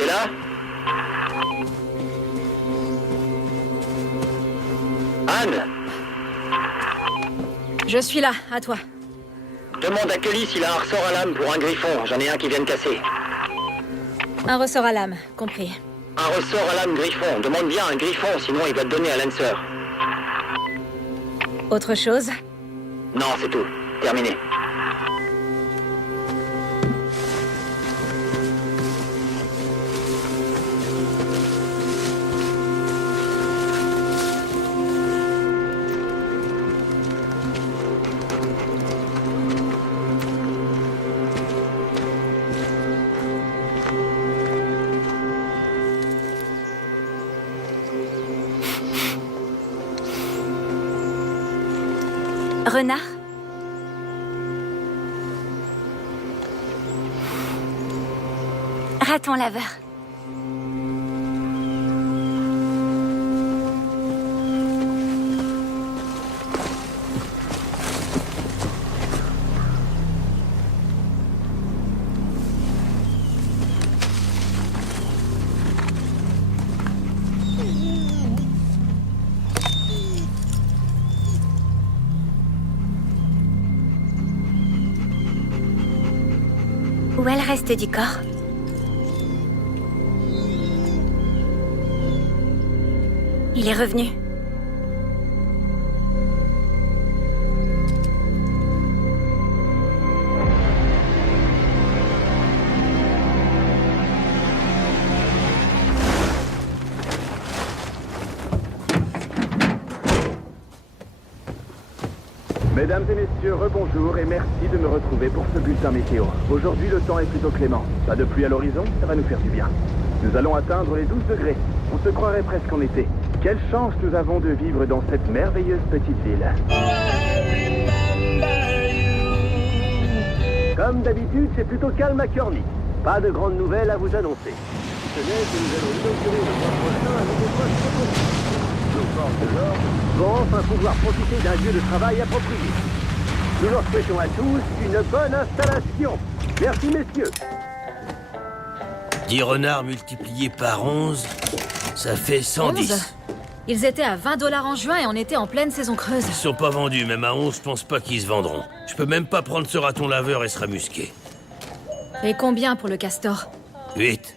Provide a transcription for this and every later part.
T'es là? Anne? Je suis là, à toi. Demande à Kelly s'il a un ressort à lame pour un griffon. J'en ai un qui vient de casser. Un ressort à lame, compris. Un ressort à lame griffon. Demande bien un griffon, sinon il va te donner à Lancer. Autre chose? Non, c'est tout. Terminé. Renard? Raton laveur. Où est le reste du corps? Il est revenu. Mesdames et messieurs, rebonjour et merci de me retrouver pour ce bulletin météo. Aujourd'hui, le temps est plutôt clément. Pas de pluie à l'horizon, ça va nous faire du bien. Nous allons atteindre les 12 degrés. On se croirait presque en été. Quelle chance nous avons de vivre dans cette merveilleuse petite ville. Comme d'habitude, c'est plutôt calme à Kearney. Pas de grandes nouvelles à vous annoncer. Si ce n'est que nous allons inaugurer le mois prochain un nouveau poste de conduite. Nos forces de l'ordre vont enfin pouvoir profiter d'un lieu de travail approprié. Nous leur souhaitons à tous une bonne installation. Merci messieurs. 10 renards multipliés par 11, ça fait 110. 11. Ils étaient à 20 $ en juin et on était en pleine saison creuse. Ils sont pas vendus, même à 11, je pense pas qu'ils se vendront. Je peux même pas prendre ce raton laveur et se ramusquer. Et combien pour le castor? 8.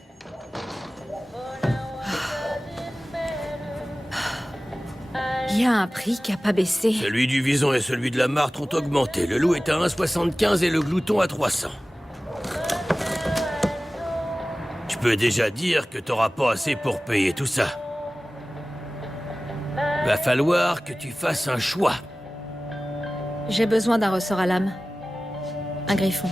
Il y a un prix qui a pas baissé. Celui du vison et celui de la martre ont augmenté. Le loup est à 1,75 et le glouton à 300. Je peux déjà dire que t'auras pas assez pour payer tout ça. Va falloir que tu fasses un choix. J'ai besoin d'un ressort à lame. Un griffon.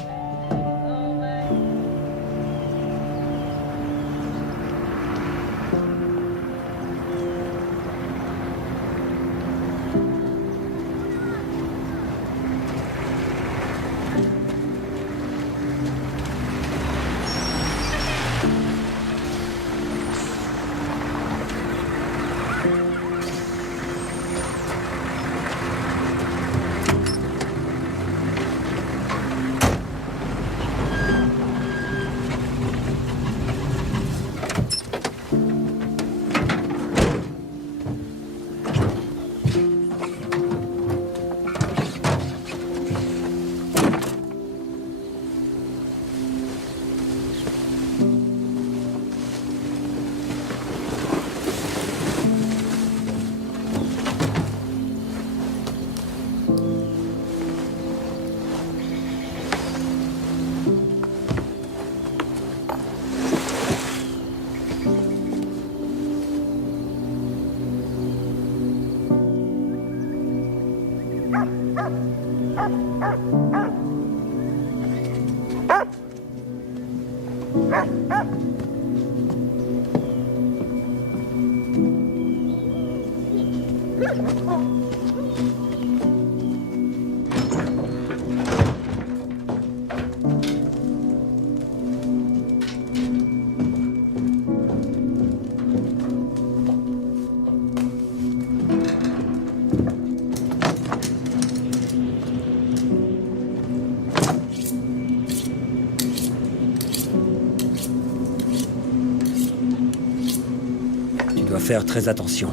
faire très attention.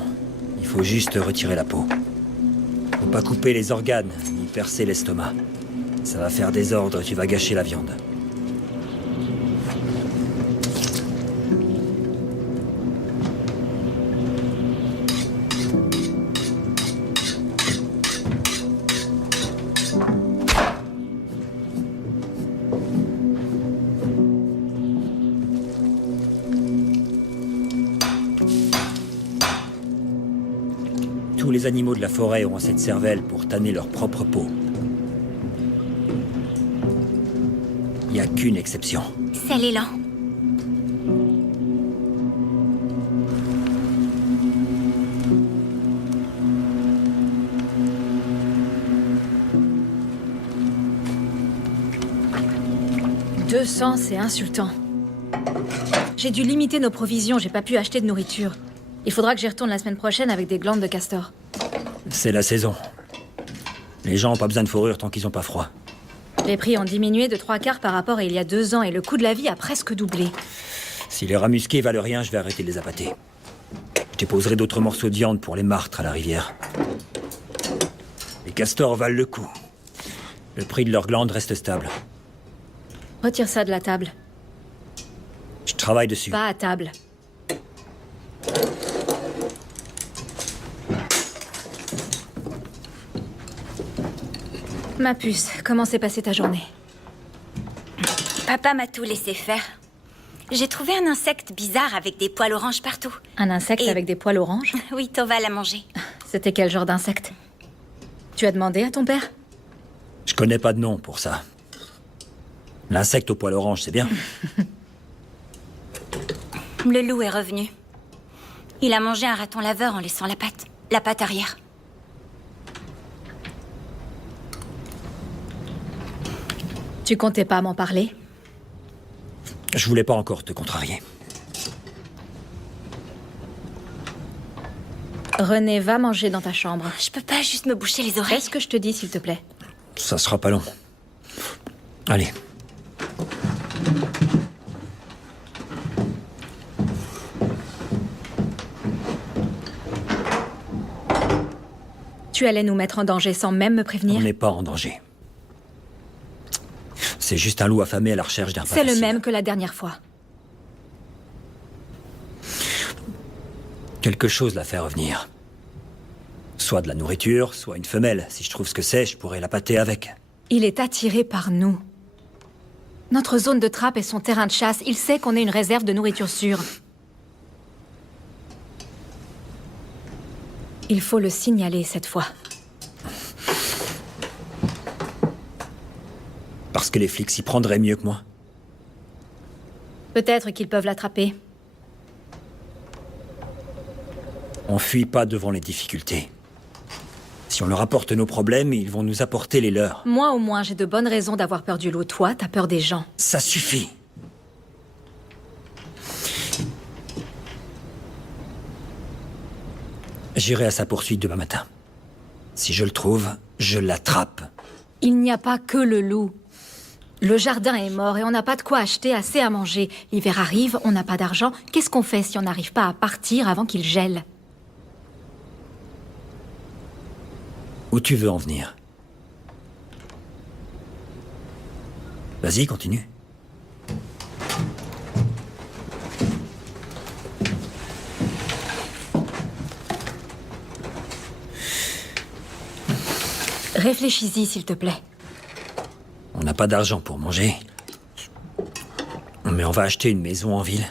Il faut juste retirer la peau. Faut pas couper les organes, ni percer l'estomac. Ça va faire désordre, tu vas gâcher la viande. Tous les animaux de la forêt ont cette cervelle pour tanner leur propre peau. Il n'y a qu'une exception. C'est l'élan. « 200, c'est insultant. J'ai dû limiter nos provisions, j'ai pas pu acheter de nourriture. Il faudra que j'y retourne la semaine prochaine avec des glandes de castor. C'est la saison. Les gens n'ont pas besoin de fourrure tant qu'ils n'ont pas froid. Les prix ont diminué de 3/4 par rapport à il y a 2 ans et le coût de la vie a presque doublé. Si les rats musqués valent rien, je vais arrêter de les appâter. Je déposerai d'autres morceaux de viande pour les martres à la rivière. Les castors valent le coup. Le prix de leurs glandes reste stable. Retire ça de la table. Je travaille dessus. Pas à table. Ma puce, comment s'est passée ta journée? Papa m'a tout laissé faire. J'ai trouvé un insecte bizarre avec des poils oranges partout. Un insecte Et- avec des poils oranges? Oui, Tova l'a mangé. C'était quel genre d'insecte? Tu as demandé à ton père? Je connais pas de nom pour ça. L'insecte au poil orange, c'est bien. Le loup est revenu. Il a mangé un raton laveur en laissant la patte arrière. Tu comptais pas m'en parler? Je voulais pas encore te contrarier. René, va manger dans ta chambre. Je peux pas juste me boucher les oreilles. Fais ce que je te dis, s'il te plaît. Ça sera pas long. Allez. Tu allais nous mettre en danger sans même me On prévenir? n'est pas en danger. C'est juste un loup affamé à la recherche d'un repas C'est le facile. même que la dernière fois. Quelque chose l'a fait revenir. Soit de la nourriture, soit une femelle. Si je trouve ce que c'est, je pourrais la pâter avec. Il est attiré par nous. Notre zone de trappe est son terrain de chasse. Il sait qu'on est une réserve de nourriture sûre. Il faut le signaler cette fois. Parce que les flics s'y prendraient mieux que moi. Peut-être qu'ils peuvent l'attraper. On fuit pas devant les difficultés. Si on leur apporte nos problèmes, ils vont nous apporter les leurs. Moi, au moins, j'ai de bonnes raisons d'avoir peur du loup. Toi, t'as peur des gens. Ça suffit. J'irai à sa poursuite demain matin. Si je le trouve, je l'attrape. Il n'y a pas que le loup. Le jardin est mort et on n'a pas de quoi acheter assez à manger. L'hiver arrive, on n'a pas d'argent. Qu'est-ce qu'on fait si on n'arrive pas à partir avant qu'il gèle? Où tu veux en venir? Vas-y, continue. Réfléchis-y, s'il te plaît. On n'a pas d'argent pour manger. Mais on va acheter une maison en ville.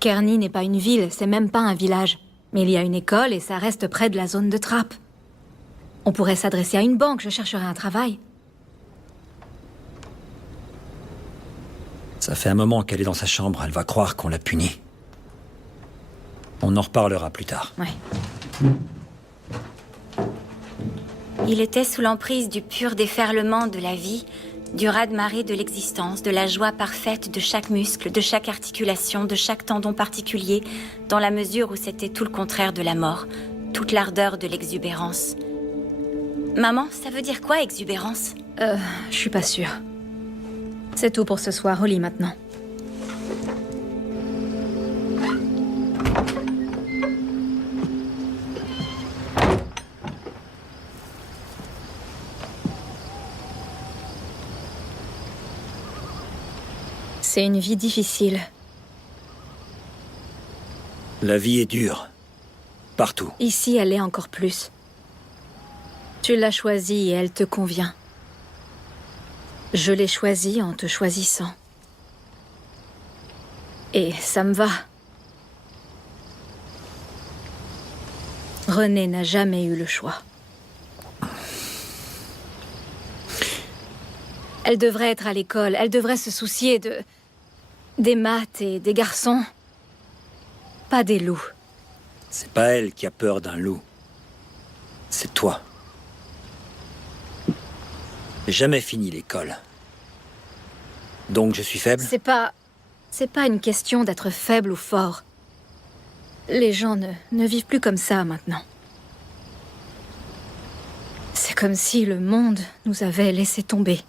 Kearney n'est pas une ville, c'est même pas un village. Mais il y a une école et ça reste près de la zone de trappe. On pourrait s'adresser à une banque, je chercherai un travail. Ça fait un moment qu'elle est dans sa chambre, elle va croire qu'on l'a punie. On en reparlera plus tard. Ouais. Il était sous l'emprise du pur déferlement de la vie, du raz-de-marée de l'existence, de la joie parfaite de chaque muscle, de chaque articulation, de chaque tendon particulier, dans la mesure où c'était tout le contraire de la mort, toute l'ardeur de l'exubérance. Maman, ça veut dire quoi, exubérance? Je suis pas sûre. C'est tout pour ce soir, au lit maintenant. C'est une vie difficile. La vie est dure. Partout. Ici, elle est encore plus. Tu l'as choisie et elle te convient. Je l'ai choisie en te choisissant. Et ça me va. Renée n'a jamais eu le choix. Elle devrait être à l'école, elle devrait se soucier des maths et des garçons. Pas des loups. C'est pas elle qui a peur d'un loup. C'est toi. J'ai jamais fini l'école. Donc je suis faible? C'est pas une question d'être faible ou fort. Les gens ne vivent plus comme ça maintenant. C'est comme si le monde nous avait laissé tomber.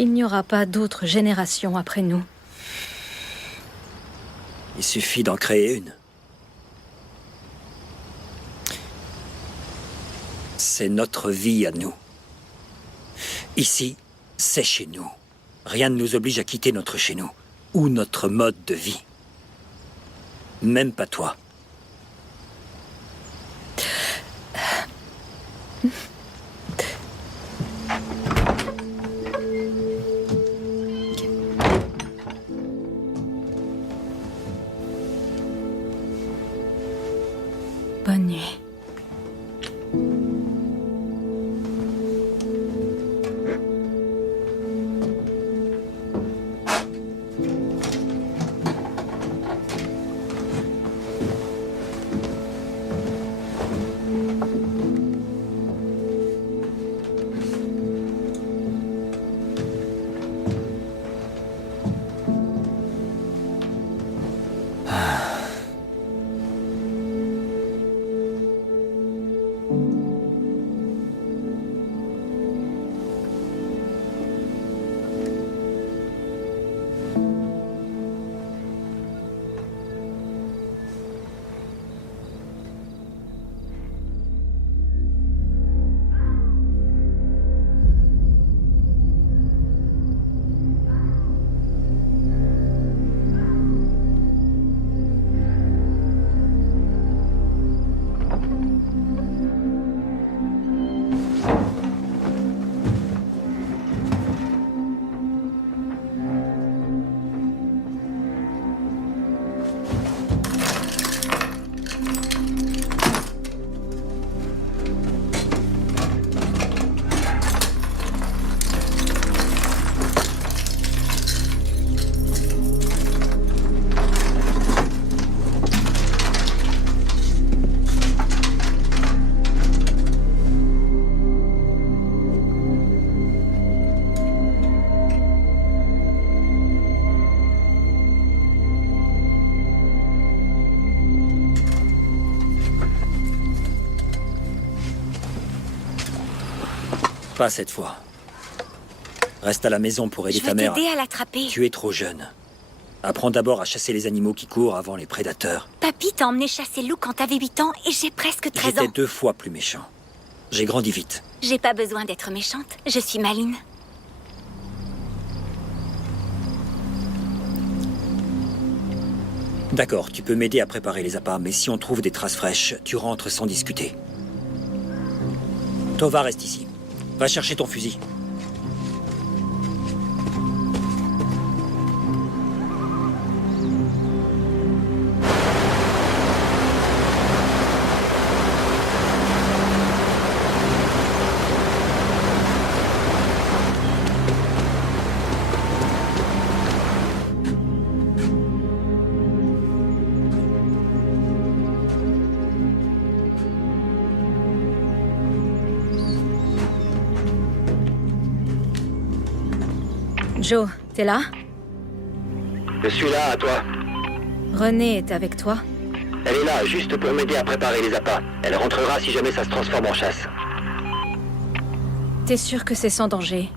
Il n'y aura pas d'autres générations après nous. Il suffit d'en créer une. C'est notre vie à nous. Ici, c'est chez nous. Rien ne nous oblige à quitter notre chez nous, ou notre mode de vie. Même pas toi. Bonne nuit. Pas cette fois. Reste à la maison pour aider ta mère. Je vais t'aider à l'attraper. Tu es trop jeune. Apprends d'abord à chasser les animaux qui courent avant les prédateurs. Papy t'a emmené chasser le loup quand t'avais 8 ans et j'ai presque 13 ans. J'étais 2 fois plus méchant. J'ai grandi vite. J'ai pas besoin d'être méchante. Je suis Maline. D'accord, tu peux m'aider à préparer les appâts, mais si on trouve des traces fraîches, tu rentres sans discuter. Tova reste ici. Va chercher ton fusil. Joe, t'es là? Je suis là, à toi. Renée est avec toi? Elle est là, juste pour m'aider à préparer les appâts. Elle rentrera si jamais ça se transforme en chasse. T'es sûr que c'est sans danger?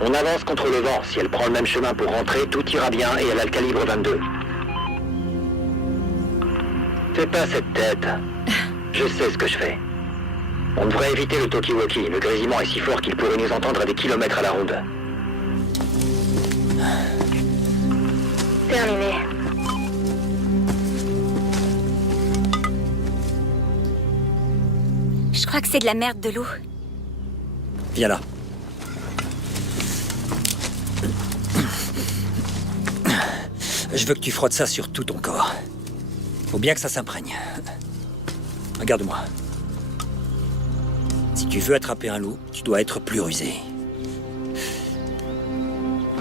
On avance contre le vent. Si elle prend le même chemin pour rentrer, tout ira bien et elle a le calibre 22. Fais pas cette tête. Je sais ce que je fais. On devrait éviter le talkie-walkie. Le grésillement est si fort qu'il pourrait nous entendre à des kilomètres à la ronde. Terminé. Je crois que c'est de la merde de loup. Viens là. Je veux que tu frottes ça sur tout ton corps. Faut bien que ça s'imprègne. Regarde-moi. Si tu veux attraper un loup, tu dois être plus rusé.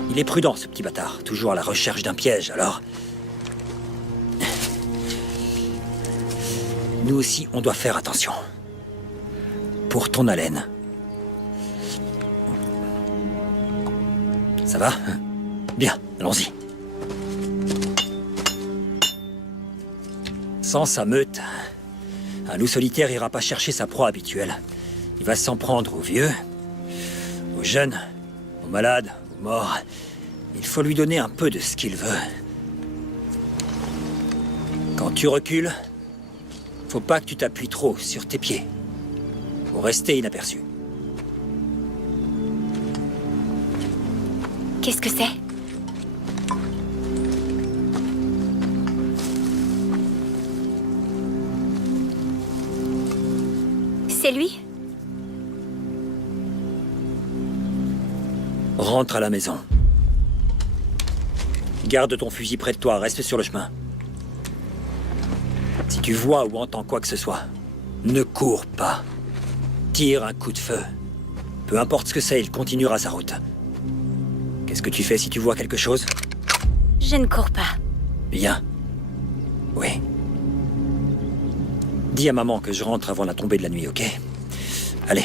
Il est prudent, ce petit bâtard. Toujours à la recherche d'un piège, alors... Nous aussi, on doit faire attention. Pour ton haleine. Ça va? Bien, allons-y. Sans sa meute, un loup solitaire ira pas chercher sa proie habituelle. Il va s'en prendre aux vieux, aux jeunes, aux malades, aux morts. Il faut lui donner un peu de ce qu'il veut. Quand tu recules, faut pas que tu t'appuies trop sur tes pieds. Faut rester inaperçu. Qu'est-ce que c'est? C'est lui? Rentre à la maison. Garde ton fusil près de toi, reste sur le chemin. Si tu vois ou entends quoi que ce soit, ne cours pas. Tire un coup de feu. Peu importe ce que c'est, il continuera sa route. Qu'est-ce que tu fais si tu vois quelque chose? Je ne cours pas. Bien. Oui. Dis à maman que je rentre avant la tombée de la nuit, ok? Allez.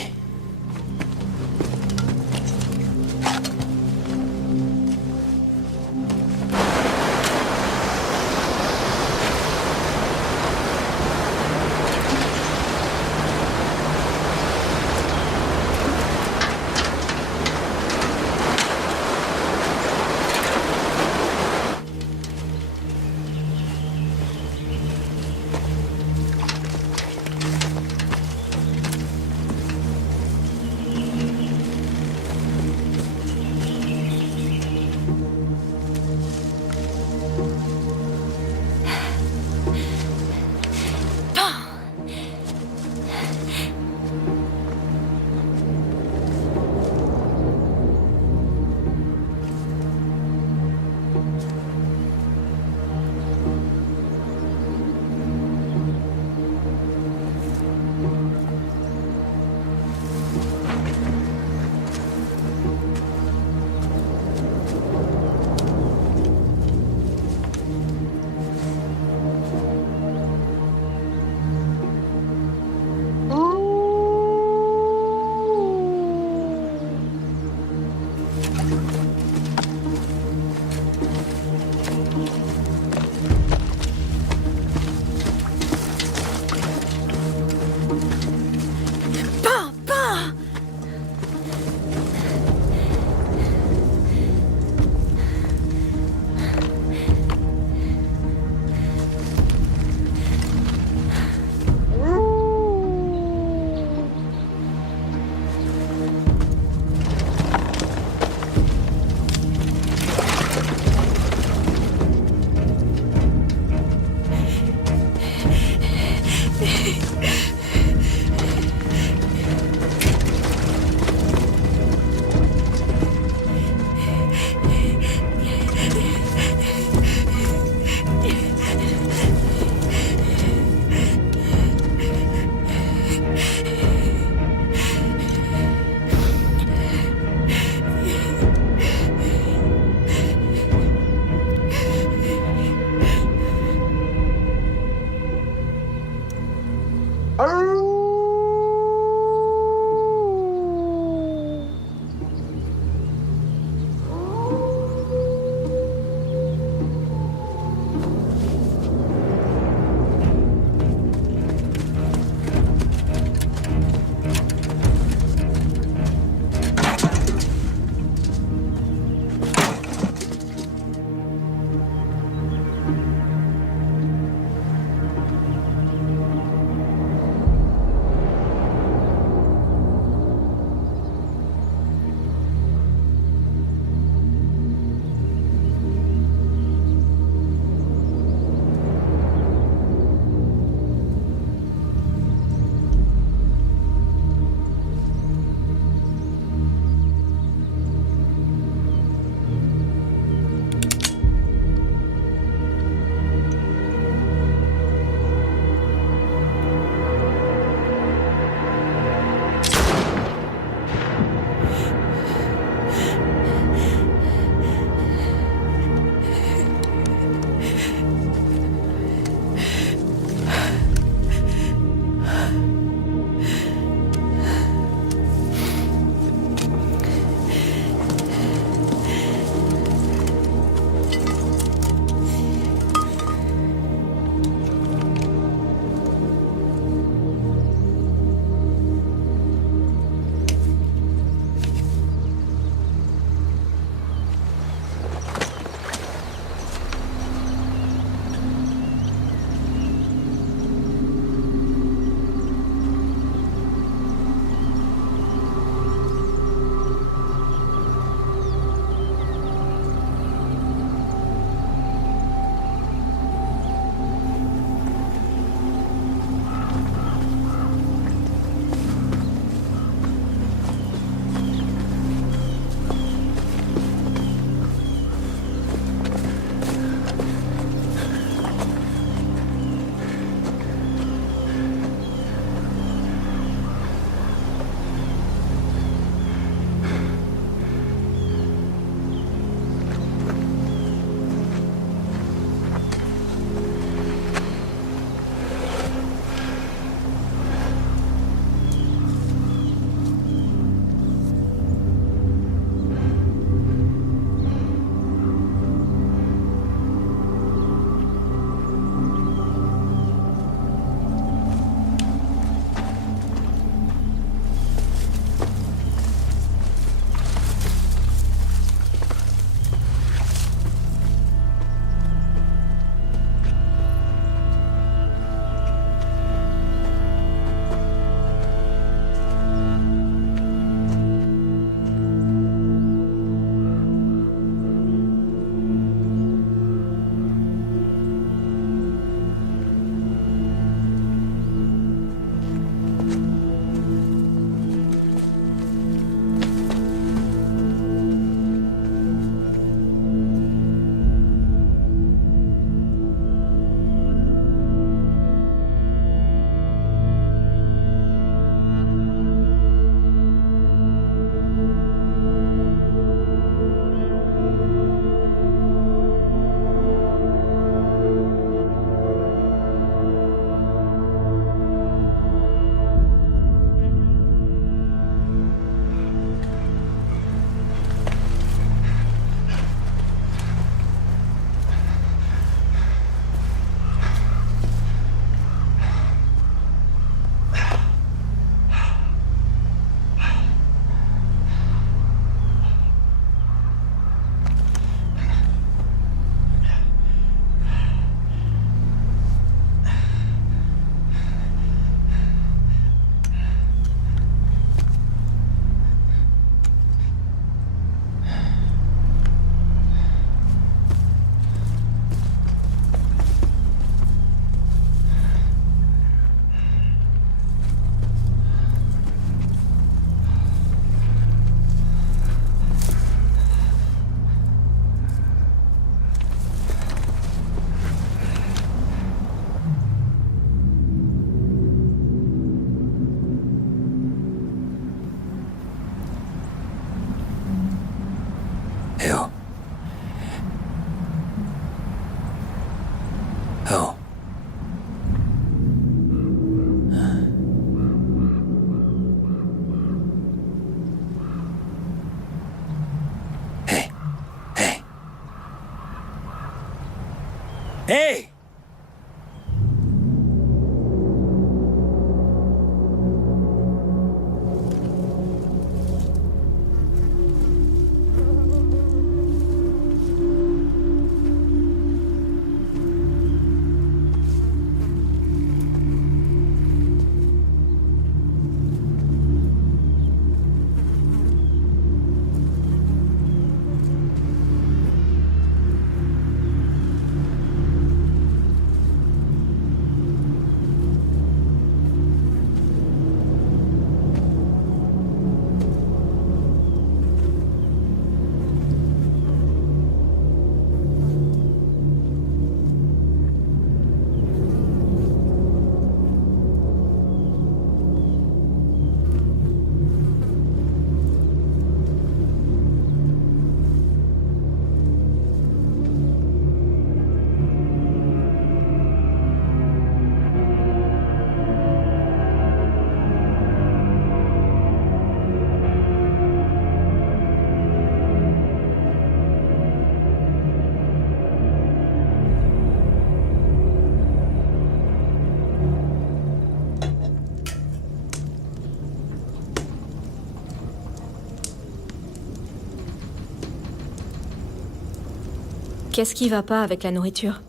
Qu'est-ce qui va pas avec la nourriture?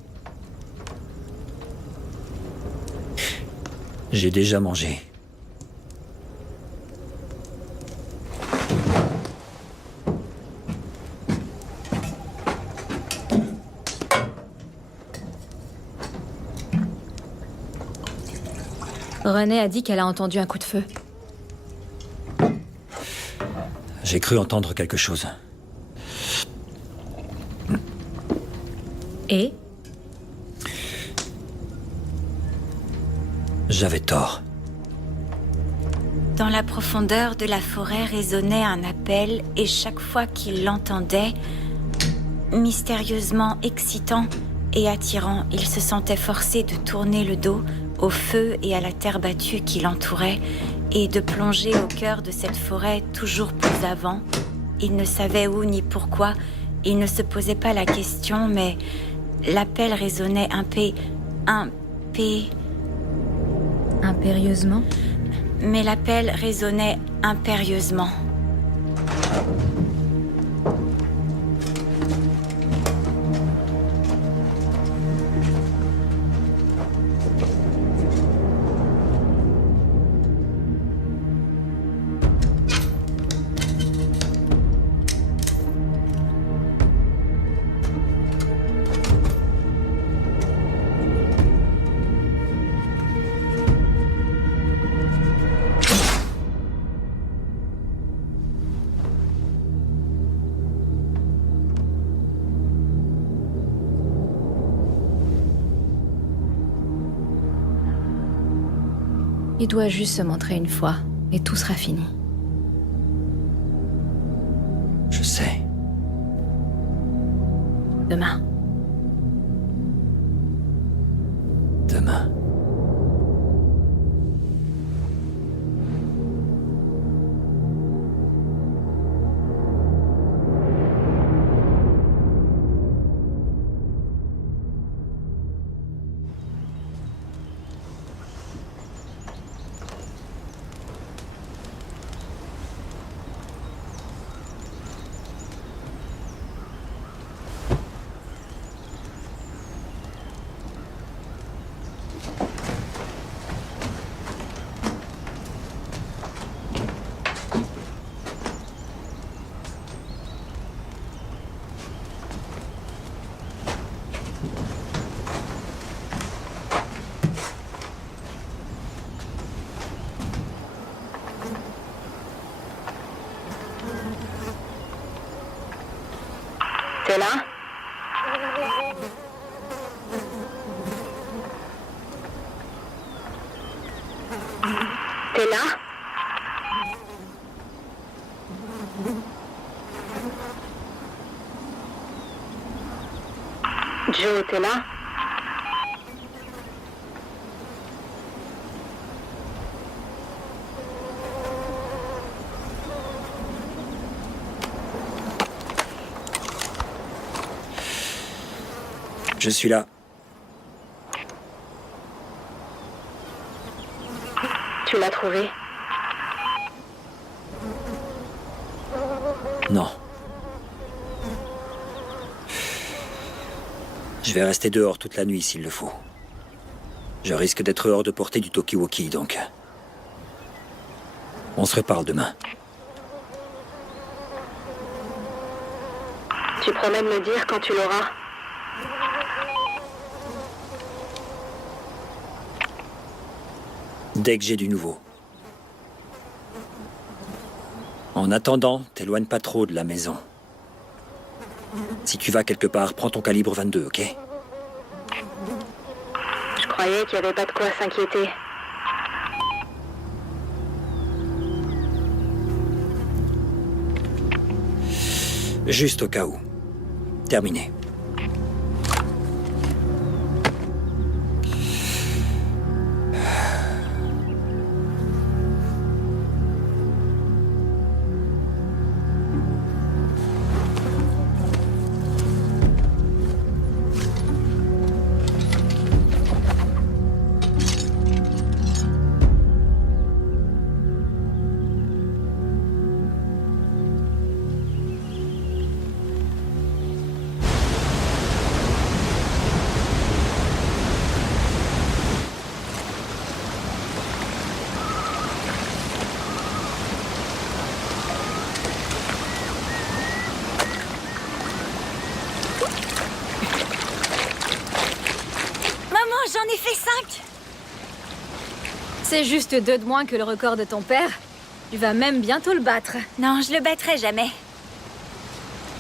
J'ai déjà mangé. Renée a dit qu'elle a entendu un coup de feu. J'ai cru entendre quelque chose. Et? J'avais tort. Dans la profondeur de la forêt résonnait un appel, et chaque fois qu'il l'entendait, mystérieusement excitant et attirant, il se sentait forcé de tourner le dos au feu et à la terre battue qui l'entourait, et de plonger au cœur de cette forêt toujours plus avant. Il ne savait où ni pourquoi, il ne se posait pas la question, mais l'appel résonnait Impérieusement? mais l'appel résonnait impérieusement. Il doit juste se montrer une fois, et tout sera fini. Je sais. Demain. Demain. T'es là? T'es là? Joe, t'es là? Je suis là. Tu l'as trouvé? Non. Je vais rester dehors toute la nuit s'il le faut. Je risque d'être hors de portée du talkie-walkie, donc. On se reparle demain. Tu promets de me dire quand tu l'auras? Dès que j'ai du nouveau. En attendant, t'éloigne pas trop de la maison. Si tu vas quelque part, prends ton calibre 22, ok? Je croyais qu'il n'y avait pas de quoi s'inquiéter. Juste au cas où. Terminé. C'est juste 2 de moins que le record de ton père. Tu vas même bientôt le battre. Non, je le battrai jamais.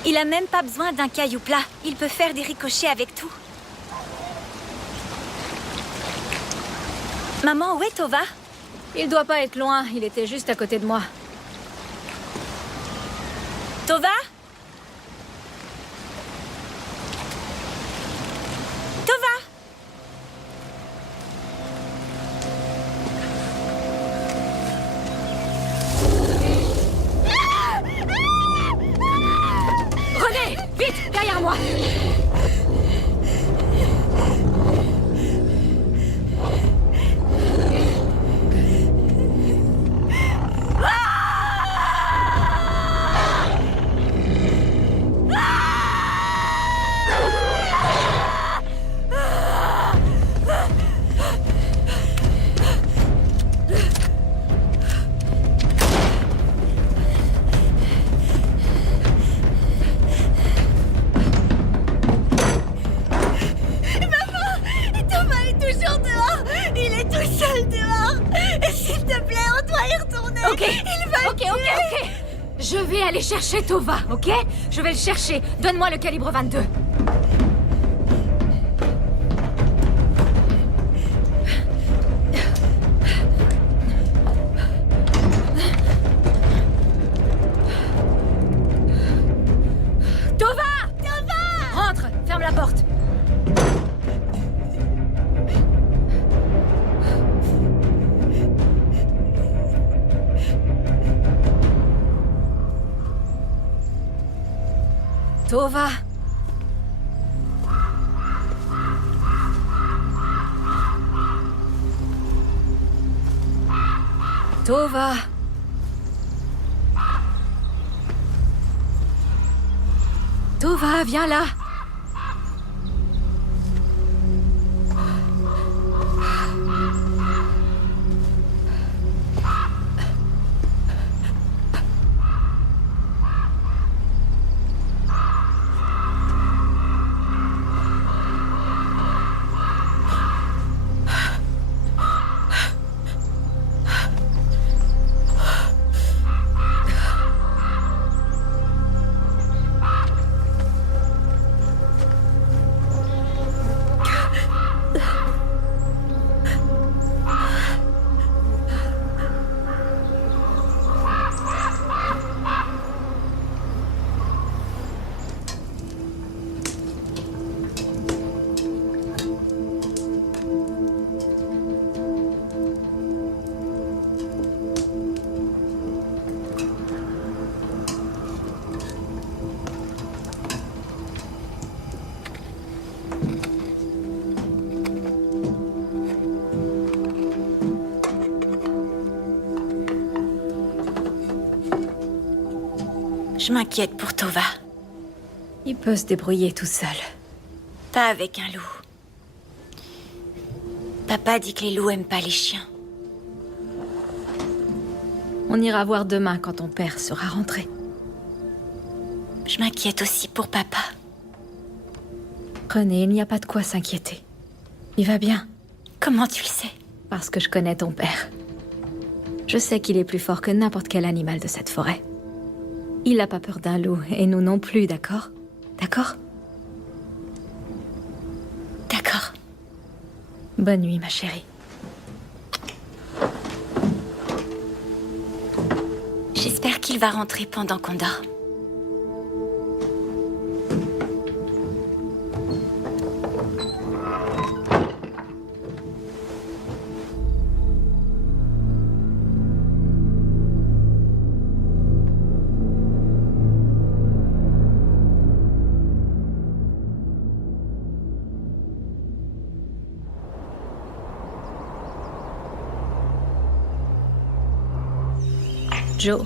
Il a même pas besoin d'un caillou plat. Il peut faire des ricochets avec tout. Maman, où est Tova? Il doit pas être loin, il était juste à côté de moi. Tova? Tova? René, vite, derrière moi. Tova est toujours dehors. Il est tout seul dehors. S'il te plaît, on doit y retourner. Ok, ok. Je vais aller chercher Tova, ok? Je vais le chercher. Donne-moi le calibre 22. Tova! Rentre, ferme la porte. Tova. Tova. Tova, viens là. Je m'inquiète pour Tova. Il peut se débrouiller tout seul. Pas avec un loup. Papa dit que les loups aiment pas les chiens. On ira voir demain quand ton père sera rentré. Je m'inquiète aussi pour papa. René, il n'y a pas de quoi s'inquiéter. Il va bien. Comment tu le sais? Parce que je connais ton père. Je sais qu'il est plus fort que n'importe quel animal de cette forêt. Il n'a pas peur d'un loup, et nous non plus, d'accord? D'accord? D'accord. Bonne nuit, ma chérie. J'espère qu'il va rentrer pendant qu'on dort. Joe.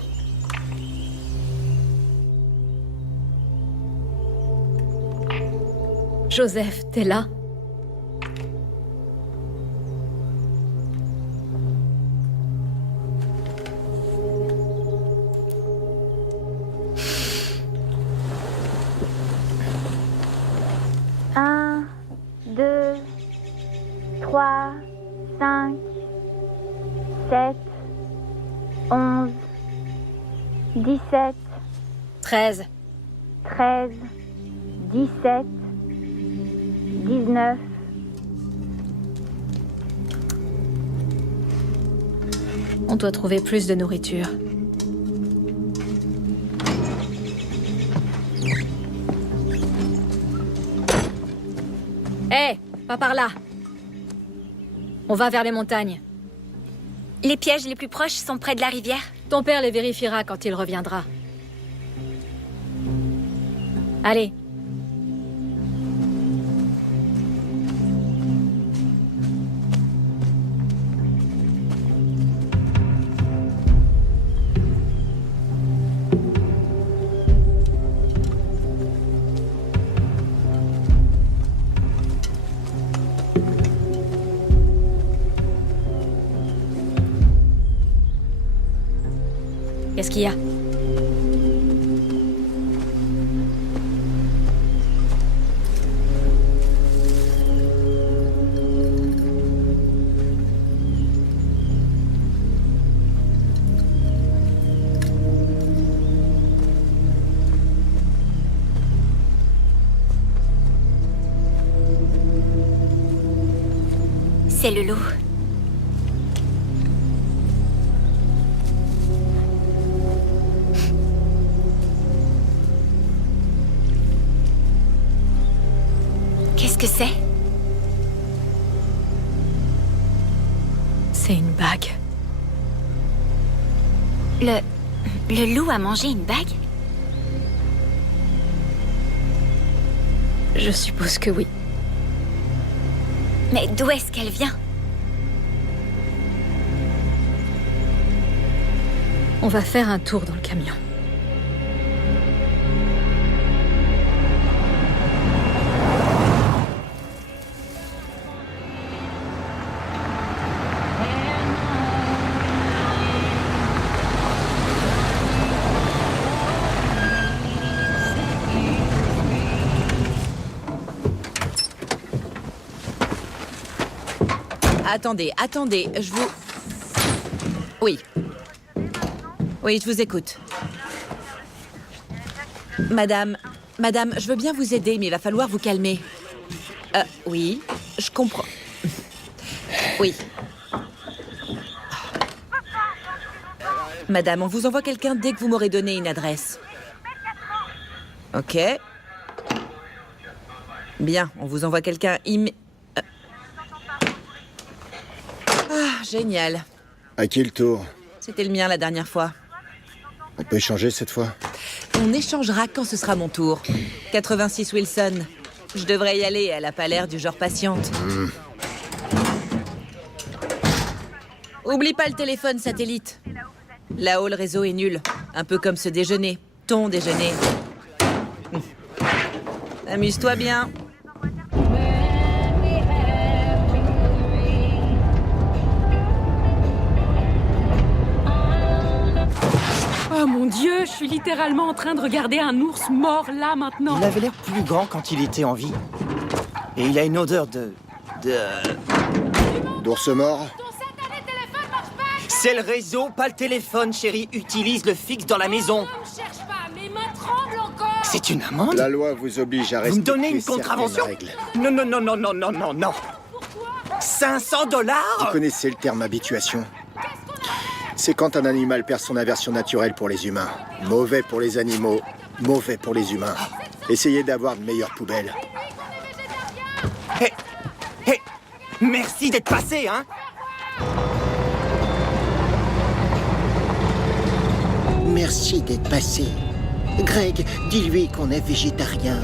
Joseph, t'es là? Un, 2, 3, 5, 11, 17, 13. 13, 17, 19. On doit trouver plus de nourriture. Hé, pas par là. On va vers les montagnes. Les pièges les plus proches sont près de la rivière. Ton père les vérifiera quand il reviendra. Allez. Qu'est-ce qu'il y a? C'est le loup. Qu'est-ce que c'est? C'est une bague. Le loup a mangé une bague? Je suppose que oui. Mais d'où est-ce qu'elle vient? On va faire un tour dans le camion. Attendez, je vous... Oui. Oui, je vous écoute. Madame, je veux bien vous aider, mais il va falloir vous calmer. Oui, je comprends. Oui. Madame, on vous envoie quelqu'un dès que vous m'aurez donné une adresse. Ok. Bien, on vous envoie quelqu'un génial. À qui le tour? C'était le mien la dernière fois. On peut échanger cette fois? On échangera quand ce sera mon tour. 86 Wilson. Je devrais y aller, elle a pas l'air du genre patiente. Oublie pas le téléphone satellite. Là-haut, le réseau est nul. Un peu comme ce déjeuner. Ton déjeuner. Amuse-toi bien. Oh mon Dieu, je suis littéralement en train de regarder un ours mort là maintenant. Il avait l'air plus grand quand il était en vie. Et il a une odeur D'ours mort? C'est le réseau, pas le téléphone, chérie. Utilise le fixe dans la maison. Cherche pas, mes mains tremblent encore. C'est une amende? La loi vous oblige à Vous me respecter donnez une certaines contravention? règles. Non. 500 $? Vous connaissez le terme habituation? C'est quand un animal perd son aversion naturelle pour les humains. Mauvais pour les animaux, mauvais pour les humains. Essayez d'avoir de meilleures poubelles. Hé, merci d'être passé, hein? Merci d'être passé. Greg, dis-lui qu'on est végétarien.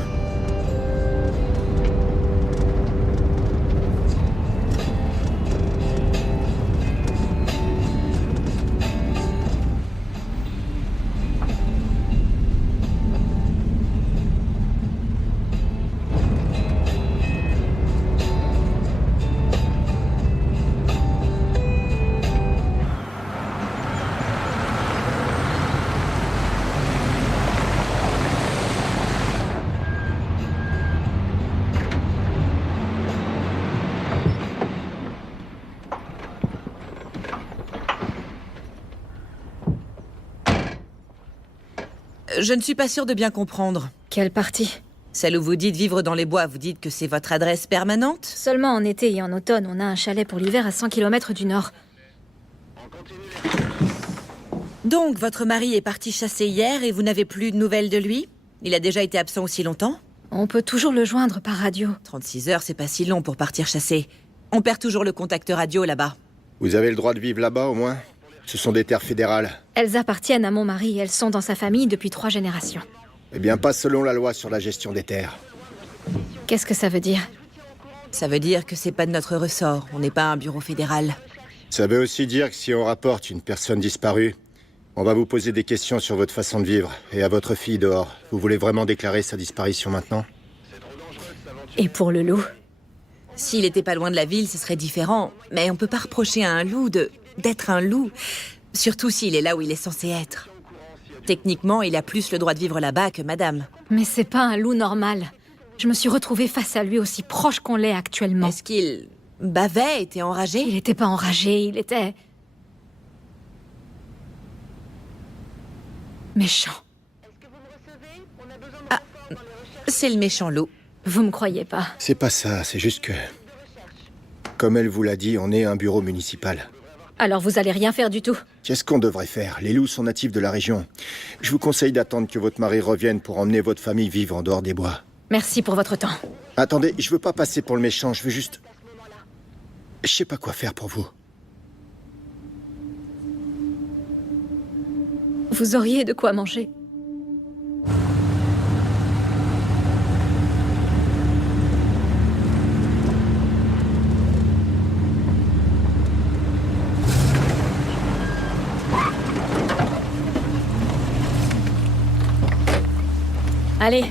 Je ne suis pas sûre de bien comprendre. Quelle partie? Celle où vous dites vivre dans les bois, vous dites que c'est votre adresse permanente? Seulement en été et en automne, on a un chalet pour l'hiver à 100 km du nord. Donc, votre mari est parti chasser hier et vous n'avez plus de nouvelles de lui? Il a déjà été absent aussi longtemps? On peut toujours le joindre par radio. 36 heures, c'est pas si long pour partir chasser. On perd toujours le contact radio là-bas. Vous avez le droit de vivre là-bas, au moins? Ce sont des terres fédérales. Elles appartiennent à mon mari, elles sont dans sa famille depuis 3 générations. Eh bien, pas selon la loi sur la gestion des terres. Qu'est-ce que ça veut dire? Ça veut dire que c'est pas de notre ressort, on n'est pas un bureau fédéral. Ça veut aussi dire que si on rapporte une personne disparue, on va vous poser des questions sur votre façon de vivre et à votre fille dehors. Vous voulez vraiment déclarer sa disparition maintenant? Et pour le loup? S'il était pas loin de la ville, ce serait différent. Mais on peut pas reprocher à un loup d'être un loup. Surtout s'il est là où il est censé être. Techniquement, il a plus le droit de vivre là-bas que madame. Mais c'est pas un loup normal. Je me suis retrouvée face à lui aussi proche qu'on l'est actuellement. Est-ce qu'il bavait, était enragé? Il était pas enragé, il était... méchant. Ah, c'est le méchant loup. Vous me croyez pas? C'est pas ça, c'est juste que... Comme elle vous l'a dit, on est un bureau municipal. Alors vous allez rien faire du tout? Qu'est-ce qu'on devrait faire? Les loups sont natifs de la région. Je vous conseille d'attendre que votre mari revienne pour emmener votre famille vivre en dehors des bois. Merci pour votre temps. Attendez, je veux pas passer pour le méchant, je veux juste... Je sais pas quoi faire pour vous. Vous auriez de quoi manger. Allez.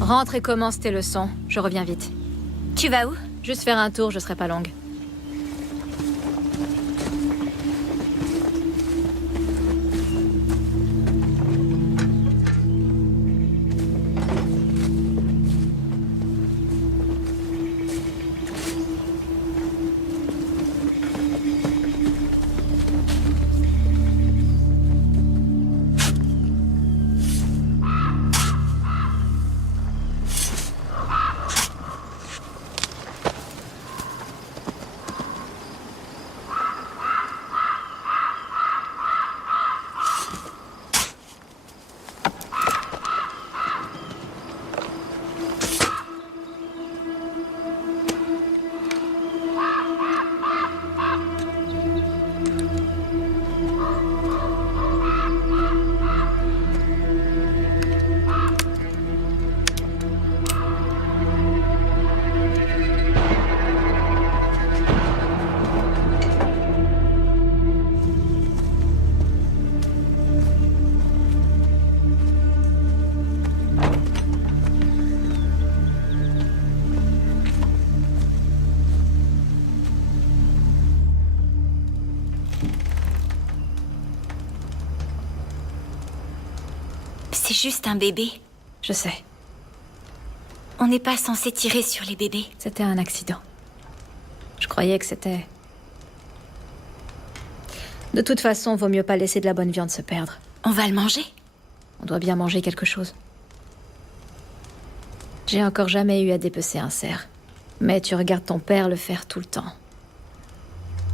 Rentre et commence tes leçons. Je reviens vite. Tu vas où? Juste faire un tour, je serai pas longue. C'est juste un bébé. Je sais. On n'est pas censé tirer sur les bébés. C'était un accident. Je croyais que c'était... De toute façon, vaut mieux pas laisser de la bonne viande se perdre. On va le manger? On doit bien manger quelque chose. J'ai encore jamais eu à dépecer un cerf. Mais tu regardes ton père le faire tout le temps.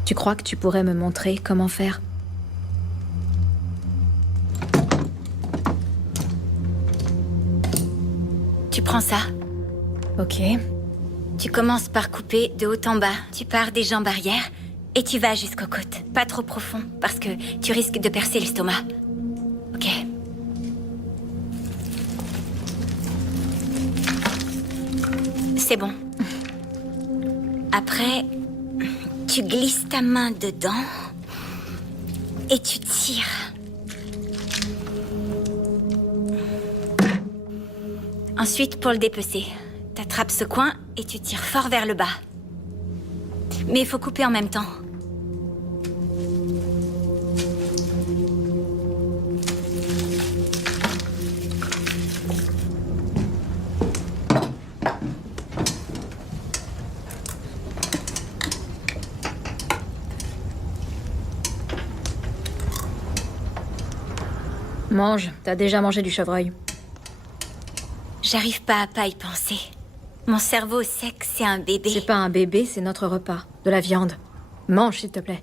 Tu crois que tu pourrais me montrer comment faire? Tu prends ça. Ok. Tu commences par couper de haut en bas. Tu pars des jambes arrière et tu vas jusqu'aux côtes. Pas trop profond, parce que tu risques de percer l'estomac. Ok. C'est bon. Après, tu glisses ta main dedans et tu tires. Ensuite, pour le dépecer, t'attrapes ce coin et tu tires fort vers le bas. Mais il faut couper en même temps. Mange, t'as déjà mangé du chevreuil. J'arrive pas à pas y penser. Mon cerveau sait que c'est un bébé. C'est pas un bébé, c'est notre repas. De la viande. Mange, s'il te plaît.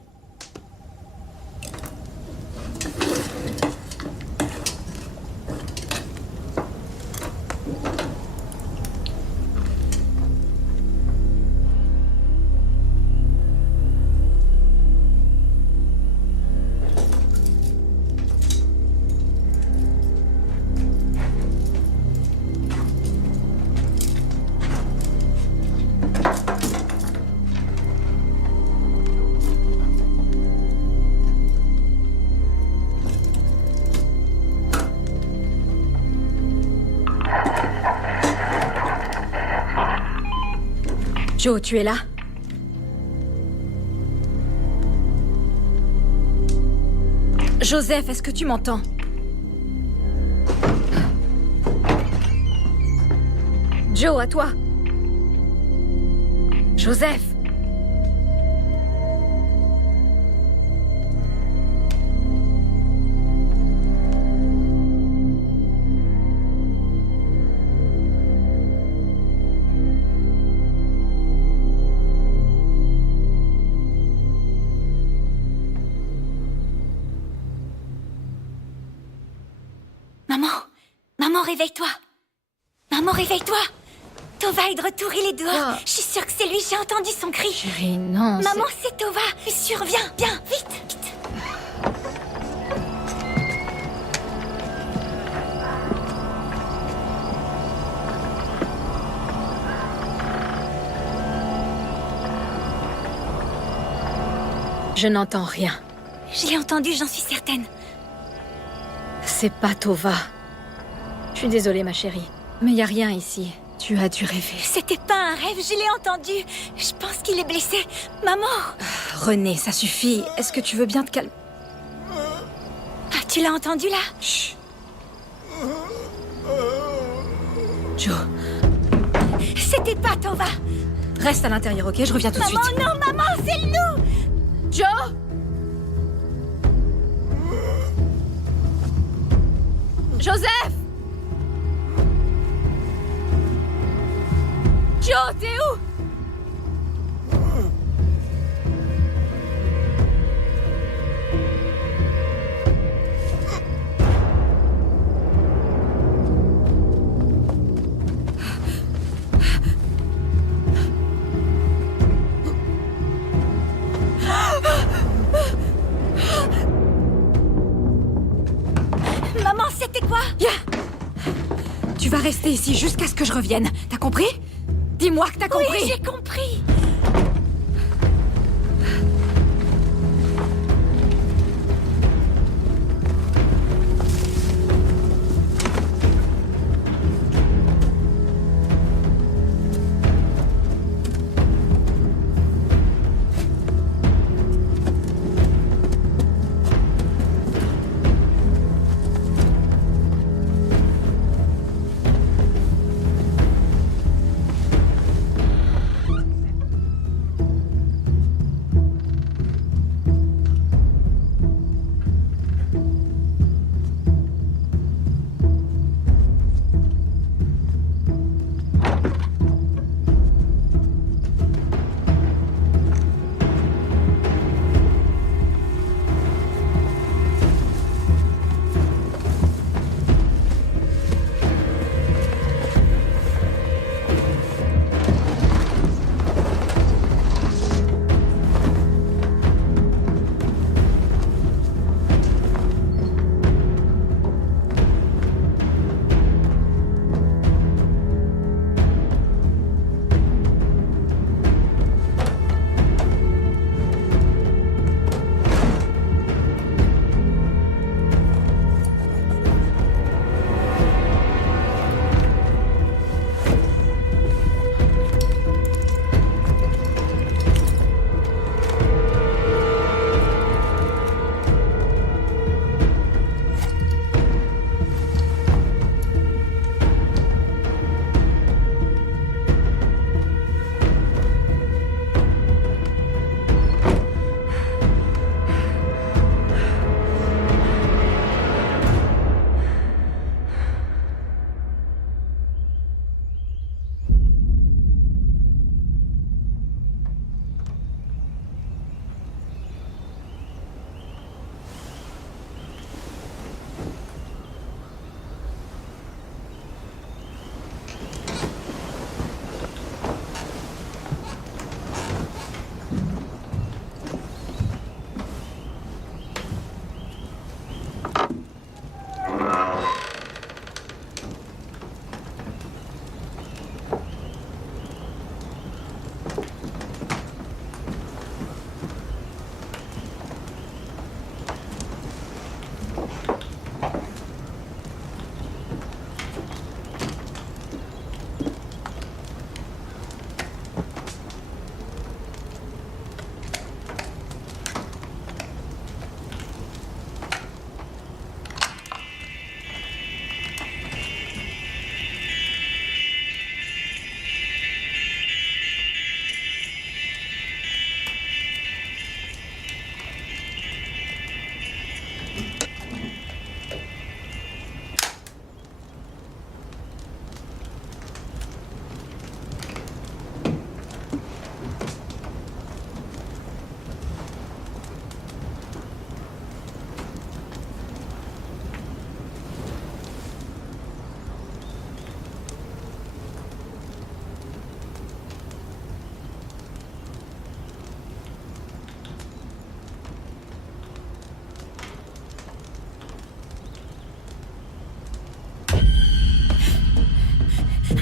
Joe, tu es là? Joseph, est-ce que tu m'entends? Joe, à toi. Joseph. Maman, réveille-toi. Maman, réveille-toi. Tova est de retour, il est dehors. Je suis sûre que c'est lui, j'ai entendu son cri. Chérie, non. Maman, c'est Tova. Je suis sûre, viens, vite, vite. Je n'entends rien. Je l'ai entendu, j'en suis certaine. C'est pas Tova. Je suis désolée, ma chérie. Mais y a rien ici. Tu as dû rêver. C'était pas un rêve, je l'ai entendu. Je pense qu'il est blessé. Maman! René, ça suffit. Est-ce que tu veux bien te calmer? Ah, tu l'as entendu, là? Chut. Joe. C'était pas Tova. Reste à l'intérieur, ok? Je reviens tout de suite. Maman, non, maman, c'est le loup! Joe! Joseph! Joe, t'es où? Maman, c'était quoi? Viens! Tu vas rester ici jusqu'à ce que je revienne. T'as compris? Dis-moi que t'as compris! Oui, j'ai compris!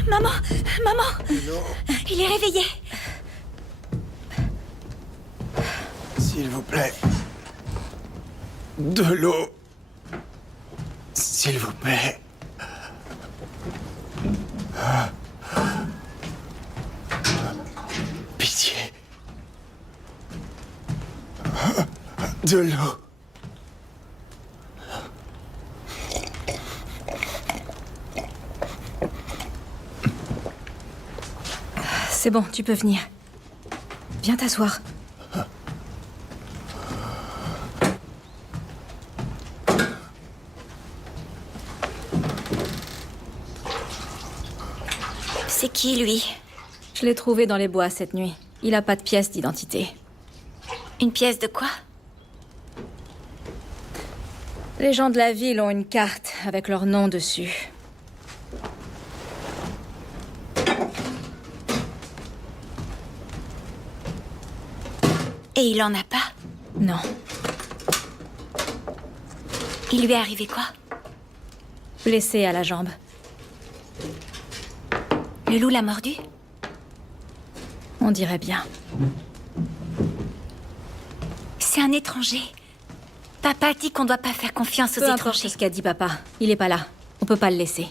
Maman! Maman! Non, Il est réveillé! s'il vous plaît. De l'eau. S'il vous plaît. Pitié. De l'eau. C'est bon, tu peux venir. Viens t'asseoir. C'est qui, lui? Je l'ai trouvé dans les bois cette nuit. Il a pas de pièce d'identité. Une pièce de quoi? Les gens de la ville ont une carte avec leur nom dessus. Et il en a pas? Non. Il lui est arrivé quoi? Blessé à la jambe. Le loup l'a mordu? On dirait bien. C'est un étranger. Papa dit qu'on doit pas faire confiance aux Peu importe étrangers. ce qu'a dit papa. Il est pas là. On peut pas le laisser.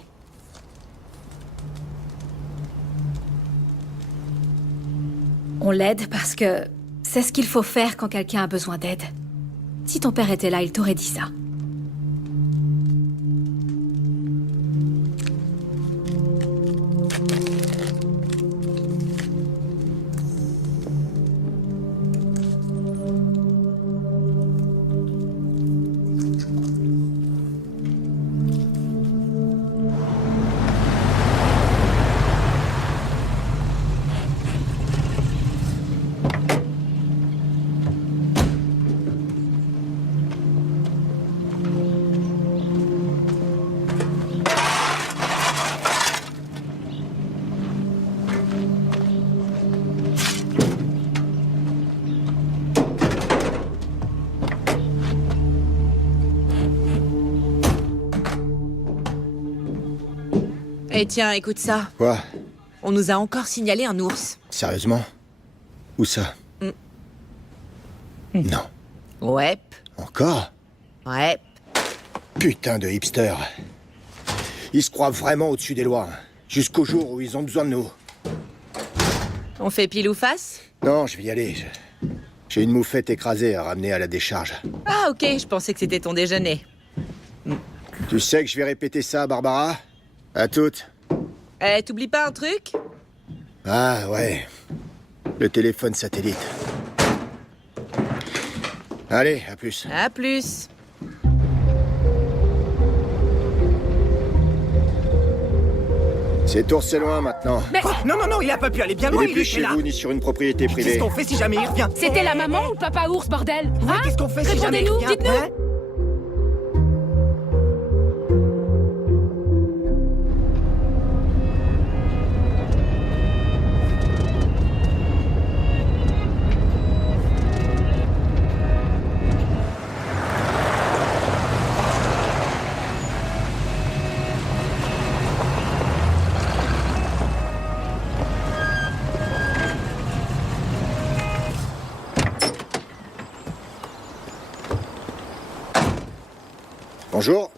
On l'aide parce que c'est ce qu'il faut faire quand quelqu'un a besoin d'aide. Si ton père était là, il t'aurait dit ça. Eh tiens, écoute ça. Quoi? On nous a encore signalé un ours. Sérieusement? Où ça? Non. Ouais. Encore? Ouais. Putain de hipster. Ils se croient vraiment au-dessus des lois. Jusqu'au jour où ils ont besoin de nous. On fait pile ou face? Non, je vais y aller. J'ai une moufette écrasée à ramener à la décharge. Ah ok, je pensais que c'était ton déjeuner. Tu sais que je vais répéter ça, Barbara? À toutes. Eh, t'oublies pas un truc? Ah ouais. Le téléphone satellite. Allez, à plus. À plus. Cet ours c'est loin maintenant. Mais... Non, non, non, il a pas pu aller bien loin, Il est plus était chez là. vous ni sur une propriété Qu'est-ce privée. qu'on fait si jamais il revient? C'était la maman ou le papa ours, bordel? Ouais, Hein? qu'est-ce qu'on fait si jamais il Répondez-nous, revient? dites-nous. Hein? Bonjour.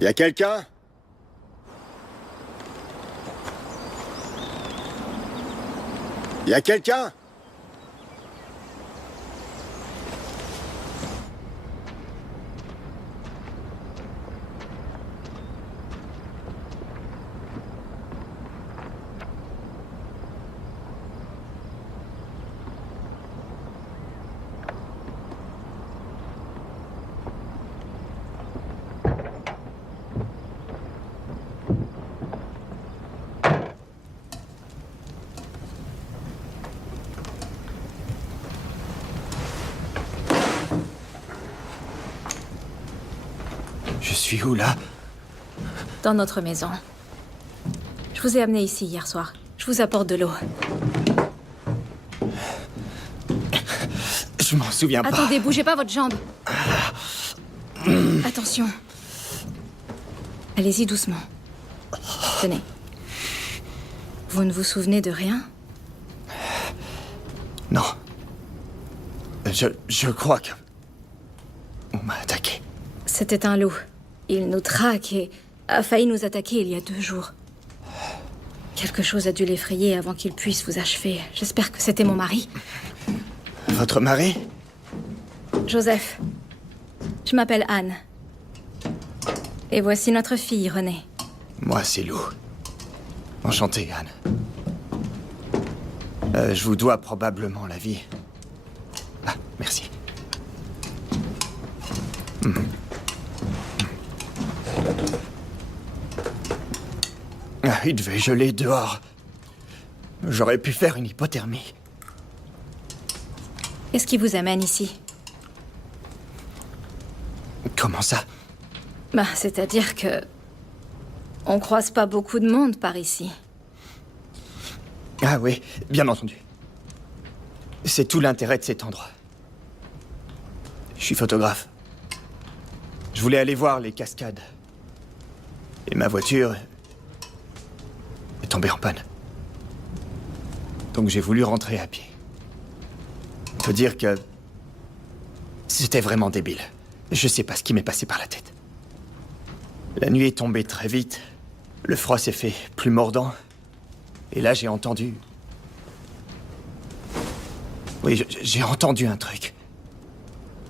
Y a quelqu'un? Y a quelqu'un? Je suis où, là? Dans notre maison. Je vous ai amené ici hier soir. Je vous apporte de l'eau. Je m'en souviens pas. Attendez, bougez pas votre jambe. Attention. Allez-y doucement. Tenez. Vous ne vous souvenez de rien? Non. Je crois que... On m'a attaqué. C'était un loup. Il nous traque et a failli nous attaquer il y a 2 jours. Quelque chose a dû l'effrayer avant qu'il puisse vous achever. J'espère que c'était mon mari. Votre mari? Joseph. Je m'appelle Anne. Et voici notre fille, Renée. Moi, c'est Lou. Enchanté, Anne. Je vous dois probablement la vie. Ah, merci. Ah, il devait geler dehors. J'aurais pu faire une hypothermie. Qu'est-ce qui vous amène ici? Comment ça? Bah, c'est-à-dire que... On croise pas beaucoup de monde par ici. Ah oui, bien entendu. C'est tout l'intérêt de cet endroit. Je suis photographe. Je voulais aller voir les cascades. Et ma voiture est tombée en panne. Donc j'ai voulu rentrer à pied. On peut dire que c'était vraiment débile. Je sais pas ce qui m'est passé par la tête. La nuit est tombée très vite. Le froid s'est fait plus mordant. Et là, j'ai entendu... Oui, j'ai entendu un truc.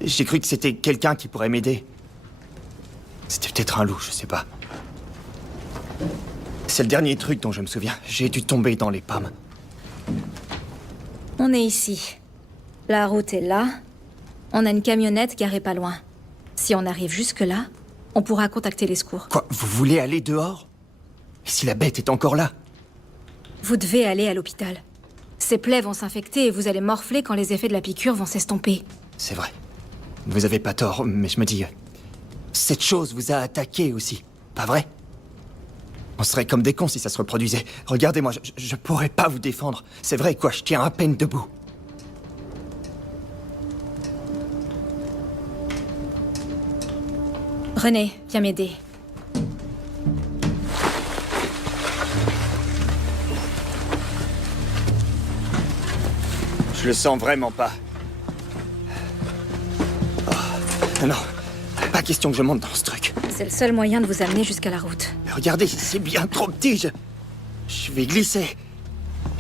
J'ai cru que c'était quelqu'un qui pourrait m'aider. C'était peut-être un loup, je sais pas. C'est le dernier truc dont je me souviens. J'ai dû tomber dans les pommes. On est ici. La route est là. On a une camionnette garée pas loin. Si on arrive jusque-là, on pourra contacter les secours. Quoi, vous voulez aller dehors? Et si la bête est encore là? Vous devez aller à l'hôpital. Ces plaies vont s'infecter et vous allez morfler quand les effets de la piqûre vont s'estomper. C'est vrai. Vous avez pas tort, mais je me dis... cette chose vous a attaqué aussi, pas vrai? On serait comme des cons si ça se reproduisait. Regardez-moi, je pourrais pas vous défendre. C'est vrai, quoi, je tiens à peine debout. René, viens m'aider. Je le sens vraiment pas. Oh, non, pas question que je monte dans ce truc. C'est le seul moyen de vous amener jusqu'à la route. Mais regardez, c'est bien trop petit, je vais glisser.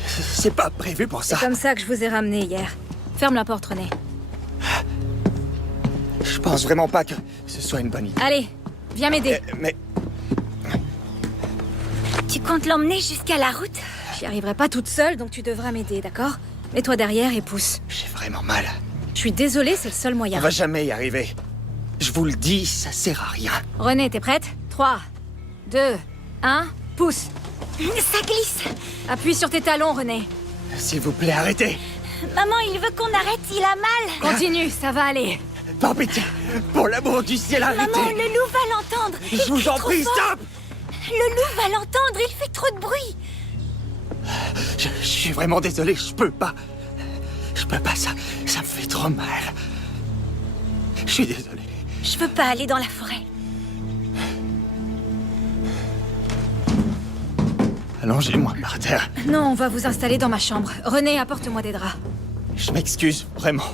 C'est pas prévu pour ça. C'est comme ça que je vous ai ramené hier. Ferme la porte, René. Je pense vraiment pas que ce soit une bonne idée. Allez, viens m'aider. Mais... Tu comptes l'emmener jusqu'à la route? J'y arriverai pas toute seule, donc tu devras m'aider, d'accord? Mets-toi derrière et pousse. J'ai vraiment mal. Je suis désolée, c'est le seul moyen. On va jamais y arriver. Je vous le dis, ça sert à rien. René, t'es prête? 3, 2, 1, pousse. Ça glisse. Appuie sur tes talons, René. S'il vous plaît, arrêtez. Maman, il veut qu'on arrête, il a mal. Continue, ça va aller. Par pitié, pour l'amour du ciel, arrêtez. Maman, le loup va l'entendre. Je vous en prie, stop. Le loup va l'entendre, il fait trop de bruit. Je suis vraiment désolé, je peux pas. Je peux pas, ça me fait trop mal. Je suis désolé. Je veux pas aller dans la forêt. Allongez-moi par terre. Non, on va vous installer dans ma chambre. René, apporte-moi des draps. Je m'excuse, vraiment,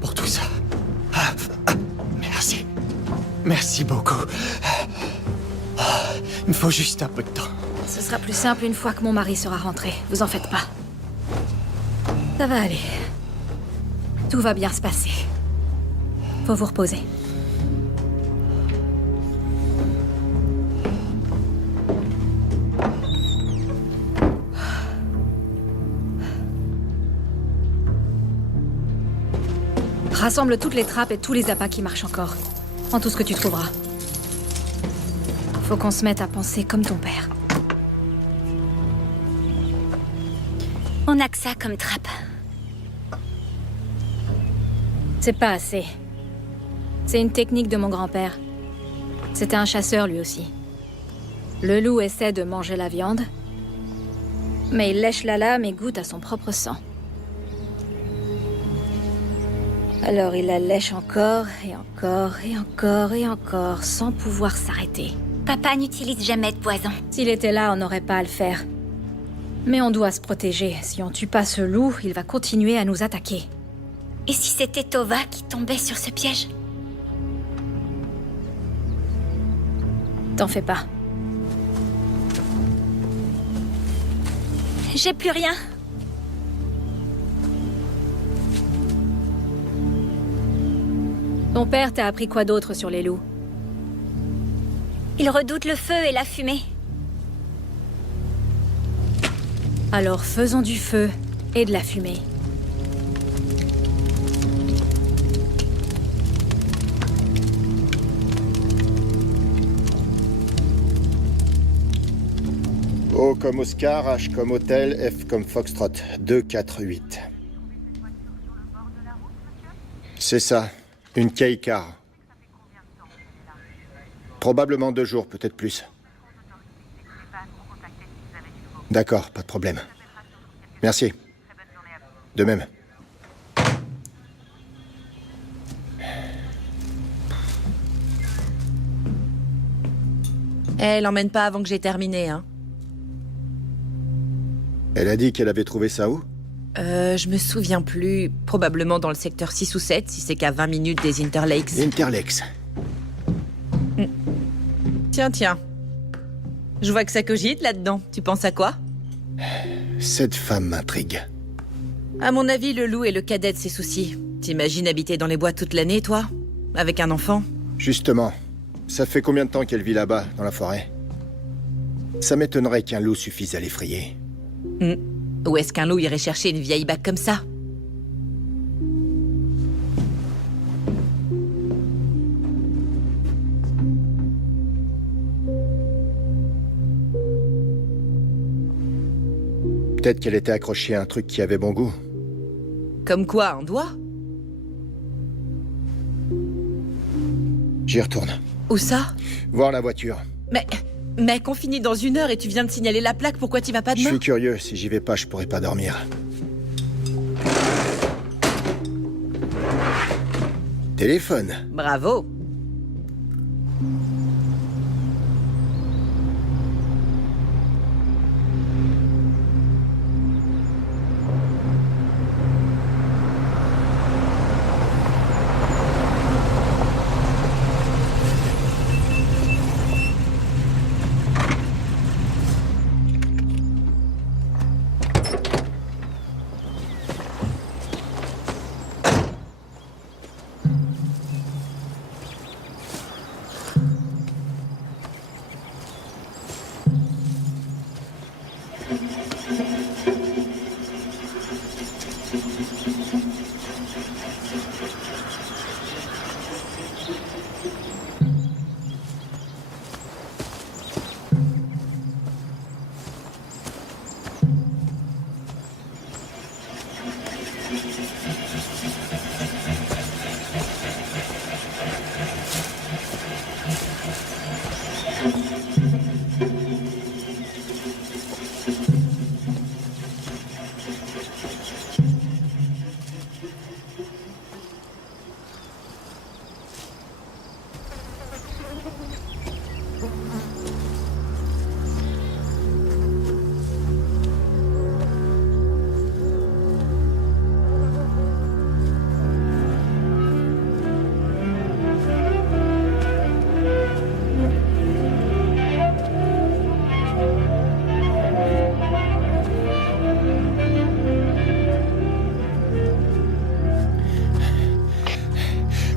pour tout ça. Merci. Merci beaucoup. Il me faut juste un peu de temps. Ce sera plus simple une fois que mon mari sera rentré. Vous en faites pas. Ça va aller. Tout va bien se passer. Faut vous reposer. Rassemble toutes les trappes et tous les appâts qui marchent encore. Prends tout ce que tu trouveras. Faut qu'on se mette à penser comme ton père. On a que ça comme trappe. C'est pas assez. C'est une technique de mon grand-père. C'était un chasseur lui aussi. Le loup essaie de manger la viande, mais il lèche la lame et goûte à son propre sang. Alors il la lèche encore, et encore, et encore, et encore, sans pouvoir s'arrêter. Papa n'utilise jamais de poison. S'il était là, on n'aurait pas à le faire. Mais on doit se protéger. Si on tue pas ce loup, il va continuer à nous attaquer. Et si c'était Tova qui tombait sur ce piège? T'en fais pas. J'ai plus rien. Ton père t'a appris quoi d'autre sur les loups? Il redoute le feu et la fumée. Alors faisons du feu et de la fumée. O comme Oscar, H comme Hôtel, F comme Foxtrot. 2, 4, 8. C'est ça. Une K-car. Probablement 2 jours, peut-être plus. D'accord, pas de problème. Merci. De même. Elle l'emmène pas avant que j'ai terminé, hein. Elle a dit qu'elle avait trouvé ça où? Je me souviens plus. Probablement dans le secteur 6 ou 7, si c'est qu'à 20 minutes des Interlakes. Interlakes. Tiens. Je vois que ça cogite là-dedans. Tu penses à quoi? Cette femme m'intrigue. À mon avis, le loup est le cadet de ses soucis. T'imagines habiter dans les bois toute l'année, toi? Avec un enfant? Justement. Ça fait combien de temps qu'elle vit là-bas, dans la forêt? Ça m'étonnerait qu'un loup suffise à l'effrayer. Où est-ce qu'un loup irait chercher une vieille bague comme ça? Peut-être qu'elle était accrochée à un truc qui avait bon goût. Comme quoi, un doigt? J'y retourne. Où ça? Voir la voiture. Mais qu'on finit dans 1 heure et tu viens de signaler la plaque, pourquoi t'y vas pas Je demain? suis curieux, si j'y vais pas, je pourrais pas dormir. Téléphone. Bravo.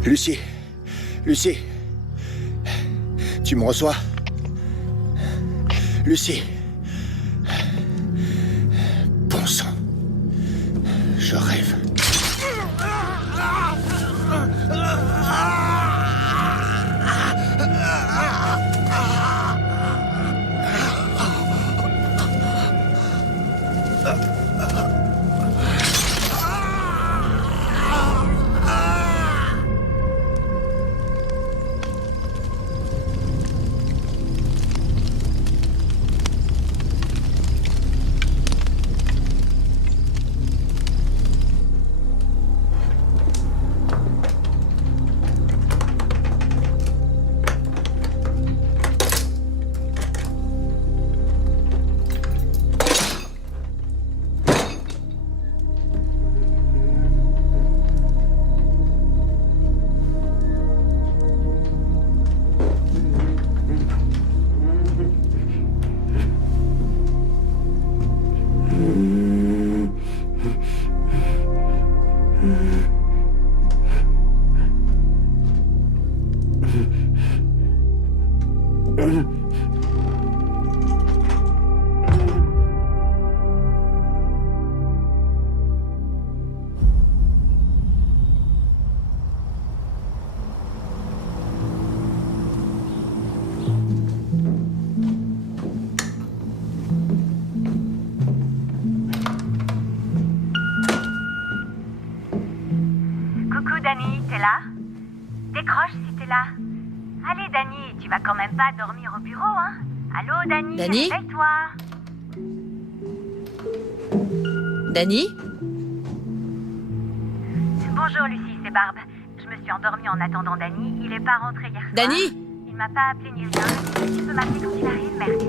Lucie. Lucie. Tu me reçois? Lucie. Bon sang. Je rêve. Coucou Dani, t'es là? Décroche si t'es là. Allez Dani, tu vas quand même pas dormir au bureau, hein? Allô Dani, Dani? réveille-toi. Dani? Bonjour Lucie, c'est Barbe. Je me suis endormie en attendant Dani. Il est pas rentré hier soir. Dani? Il m'a pas appelé ni rien. Tu peux m'appeler quand il arrive, merci.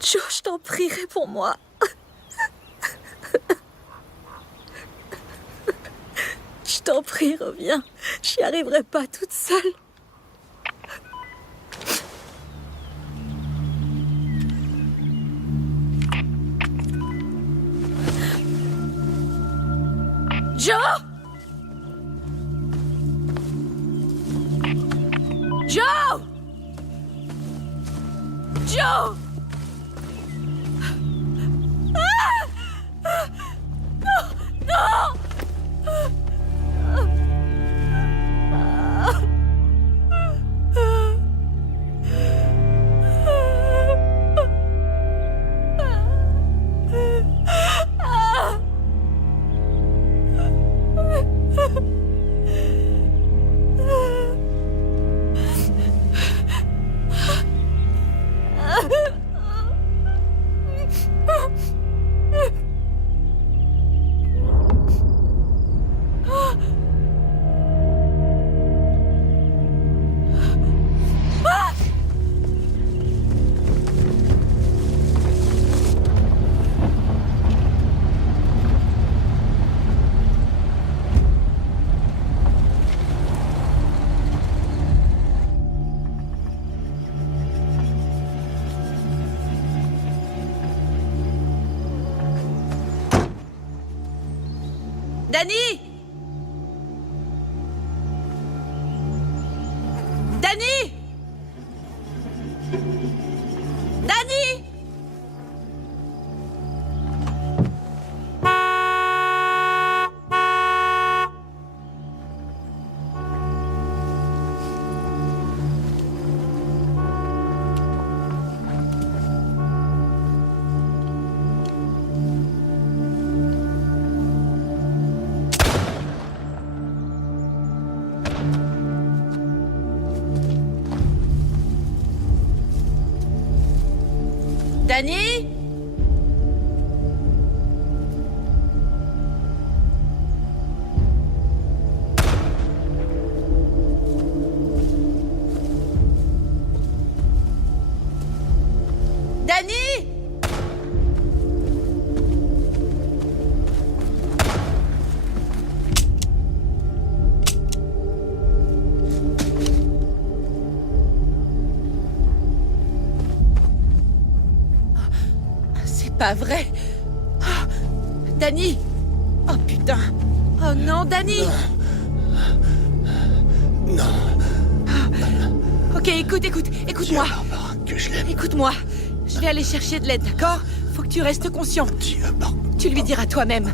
Joe, je t'en prie, réponds-moi. Je t'en prie, reviens. J'y arriverai pas toute seule. Joe! Joe! Joe! Dani! Dani! Dani! pas vrai. Oh, Danny. Oh putain. Oh non, Danny. Non. Ok, écoute-moi. Que je l'aime. Écoute-moi. Je vais aller chercher de l'aide, d'accord? Faut que tu restes conscient. Dieu, pardon. Tu lui diras toi-même.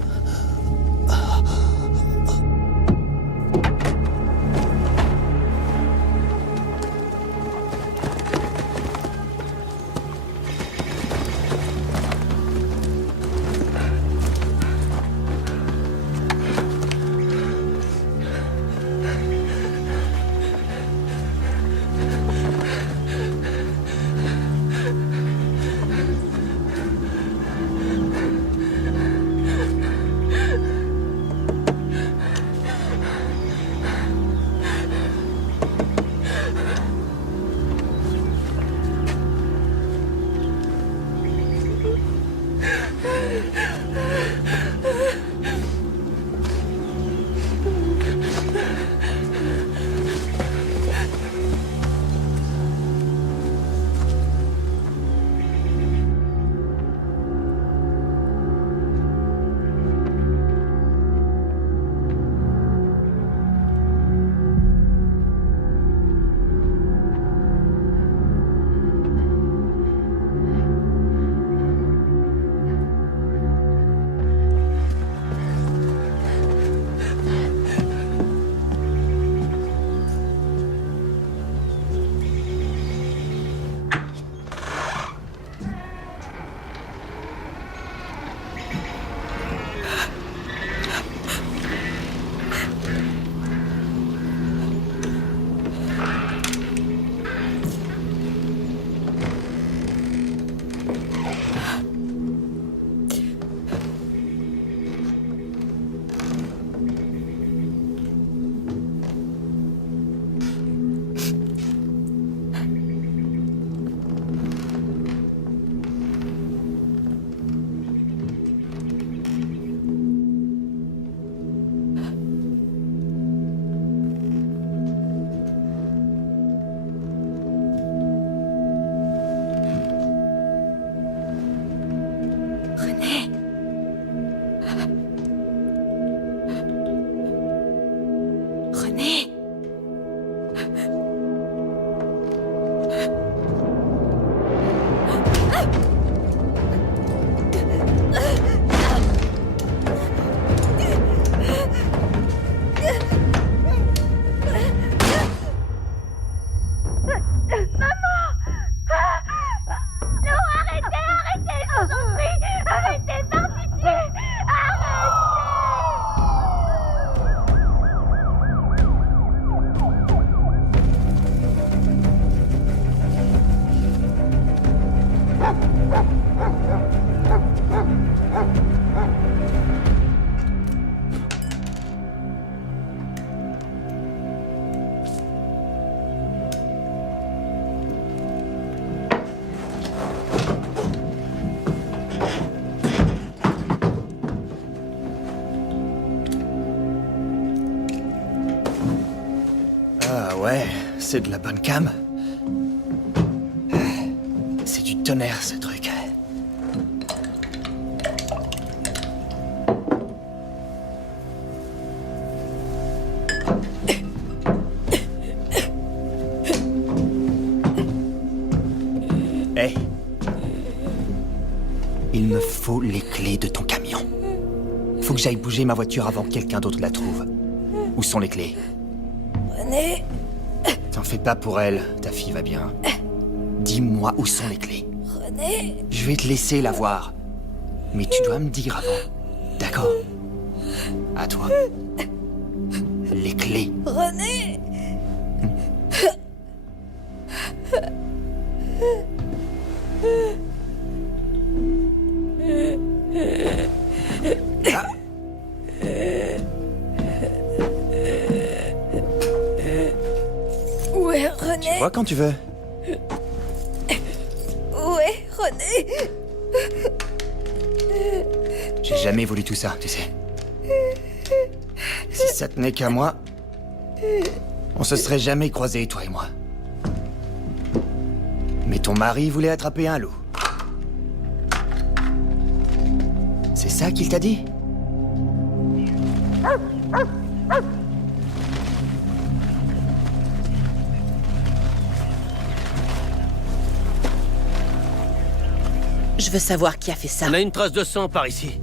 Ouais, c'est de la bonne cam. C'est du tonnerre, ce truc. Hey. Il me faut les clés de ton camion. Faut que j'aille bouger ma voiture avant que quelqu'un d'autre la trouve. Où sont les clés? René. T'en fais pas pour elle, ta fille va bien. Dis-moi où sont les clés. René. Je vais te laisser la voir. Mais tu dois me dire avant. D'accord? À toi. Les clés. René. Ah. Où est René? Tu vois quand tu veux. Où est René? J'ai jamais voulu tout ça, tu sais. Si ça tenait qu'à moi, on se serait jamais croisés, toi et moi. Mais ton mari voulait attraper un loup. C'est ça qu'il t'a dit? Je veux savoir qui a fait ça. On a une trace de sang par ici.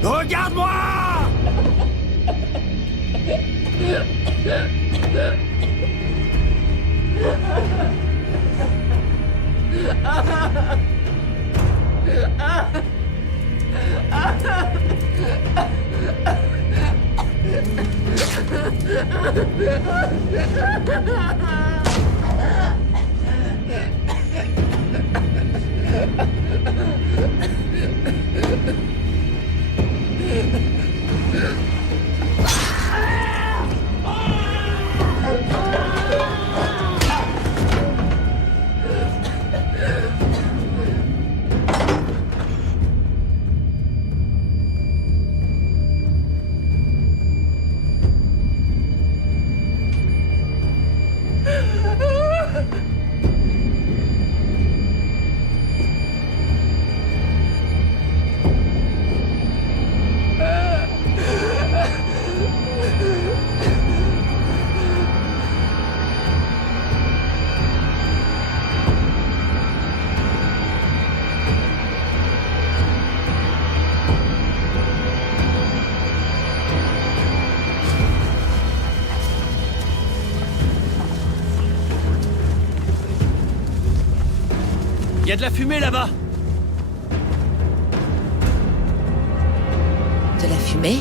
Regarde-moi! Il y a de la fumée là-bas. De la fumée?